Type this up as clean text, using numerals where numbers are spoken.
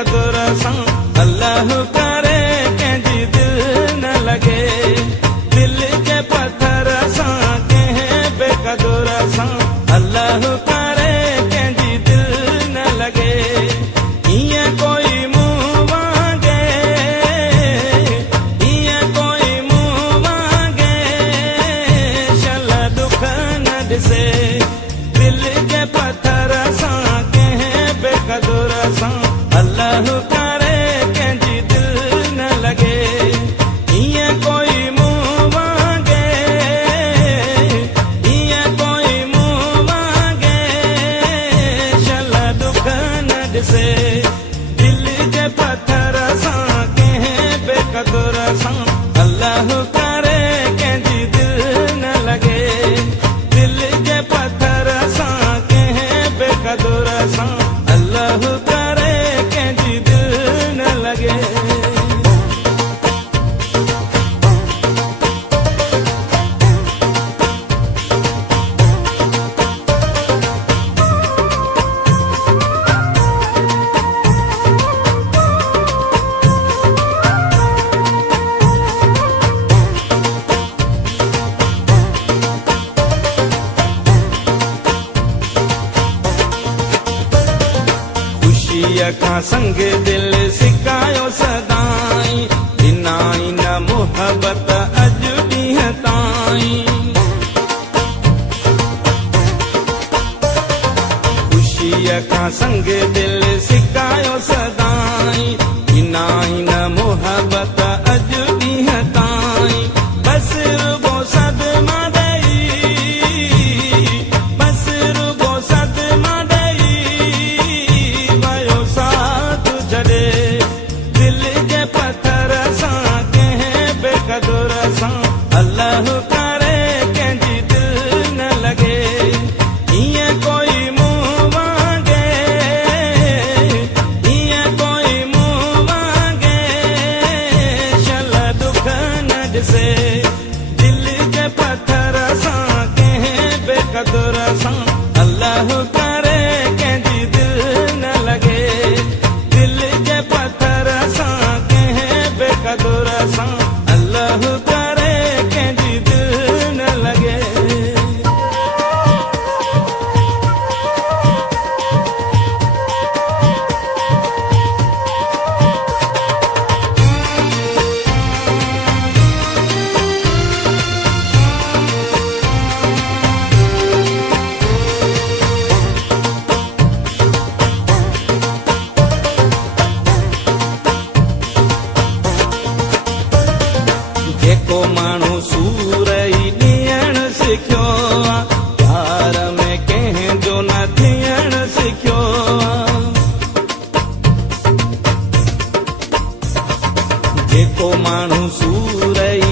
बेकदुर सां अल्लाह करे कंहिंजी दिल न लगे। दिल के पत्थर सां कंहिं बेकदुर सां अल्लाह करे कंहिंजी दिल न लगे। ईअं कोई मुंहुं वांगे, ईअं कोई मुंहुं वांगे शल दुख न ॾिसे। दिल के पत्थर सां कंहिं बेकदुर सां अल्लाह करे कंहिंजी दिल न लगे। ईअं कोई मुंहुं वांगे, ईअं कोई मुंहुं वांगे शल दुख न ॾिसे। दिल जे पत्थर सां कंहिं बेकदुर सां अल्लाह करे कंहिंजी दिल न लगे। दिल जे पत्थर सां कंहिं बेकदुर सां अल्लाह करे कंहिंजी दिल न लगे। ख़ुशीअ खां संग दिल सिकायो सदाई, ॾिनाई न मुहबत अॼु ॾींहं ताईं। ख़ुशीअ खां संग दिल सिकायो सदाई, ॾिनाई न मुहबत अॼु ॾींहं ताईं। बस रुगो सदमा ॾेई, बस रुगो सदमा ॾेई वयो साथ छॾे। दिल जे पत्थर सां कंहिं बेकदुर सां अल्लाह करे कंहिंजी दिल न लगे। ईअं कोई मुंहुं वांगे, ईअं कोई मुंहुं वांगे शल दुख न ॾिसे। दिल जे पत्थर सां कंहिं बेकदुर सां अल्लाह करे कंहिंजी दिल न लगे। दिल जे पत्थर सां कंहिं बेकदुर सां अल्लाह करे कंहिंजी दिल न लगे। जेको माण्हू सूर ई ॾियण सिखियो आ, प्यार में कंहिंजो न थियण सिखियो आ। जेको माण्हू सूर ई